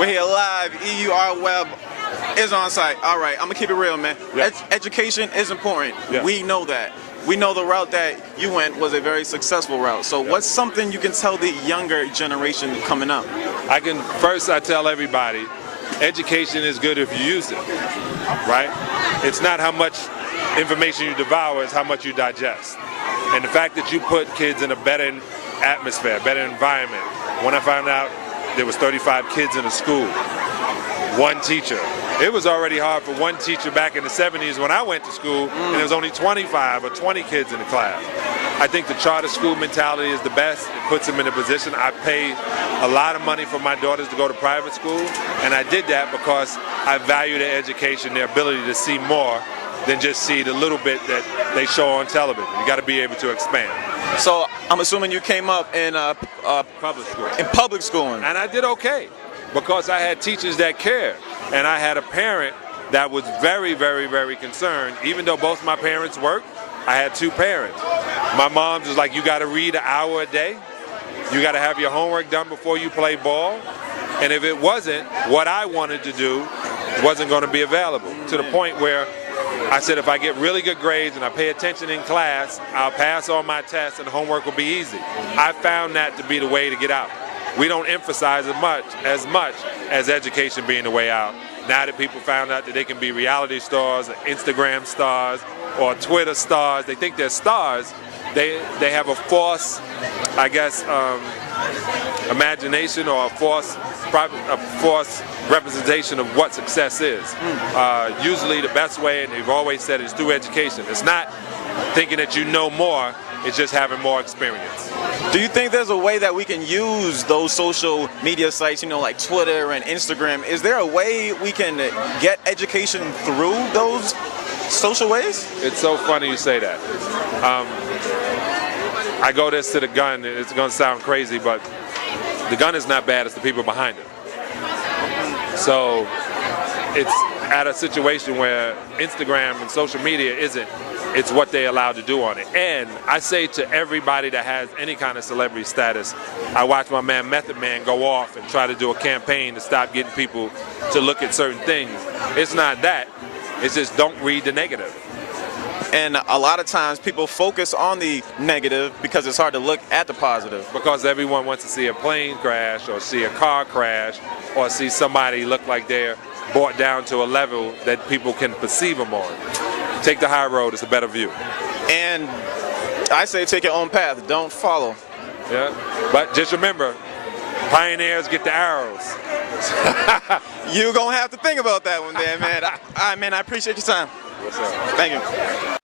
We're here live. EUR Web is on site. All right, I'm gonna keep it real, man. Yeah. Education is important. Yeah. We know that. We know the route that you went was a very successful route. So what's something you can tell the younger generation coming up? I tell everybody, education is good if you use it, right? It's not how much information you devour, it's how much you digest. And the fact that you put kids in a better atmosphere, better environment. When I found out there was 35 kids in a school, one teacher. It was already hard for one teacher back in the 70s when I went to school, and there was only 25 or 20 kids in the class. I think the charter school mentality is the best. It puts them in a position. I pay a lot of money for my daughters to go to private school, and I did that because I value their education, their ability to see more than just see the little bit that they show on television. You got to be able to expand. So I'm assuming you came up in Public school. in public schooling. And I did okay because I had teachers that cared, and I had a parent that was very, very, very concerned. Even though both my parents worked, I had two parents. My mom was like, you got to read an hour a day. You got to have your homework done before you play ball. And if it wasn't, what I wanted to do wasn't going to be available, to the point where I said if I get really good grades and I pay attention in class, I'll pass all my tests and homework will be easy. I found that to be the way to get out. We don't emphasize as much as education being the way out. Now that people found out that they can be reality stars, or Instagram stars, or Twitter stars, they think they're stars. They have a false, I guess, imagination or a false representation of what success is. Usually the best way, and they've always said, is through education. It's not thinking that you know more, it's just having more experience. Do you think there's a way that we can use those social media sites, like Twitter and Instagram? Is there a way we can get education through those social ways? It's so funny you say that. I go this to the gun, and it's going to sound crazy, but the gun is not bad, it's the people behind it. So it's at a situation where Instagram and social media isn't, it's what they allowed to do on it. And I say to everybody that has any kind of celebrity status, I watch my man Method Man go off and try to do a campaign to stop getting people to look at certain things. It's not that, it's just don't read the negative. And a lot of times people focus on the negative because it's hard to look at the positive. Because everyone wants to see a plane crash or see a car crash or see somebody look like they're brought down to a level that people can perceive them on. Take the high road, it's a better view. And I say take your own path, don't follow. Yeah, but just remember, pioneers get the arrows. You're going to have to think about that one there, man. I appreciate your time. Yes, sir. Thank you.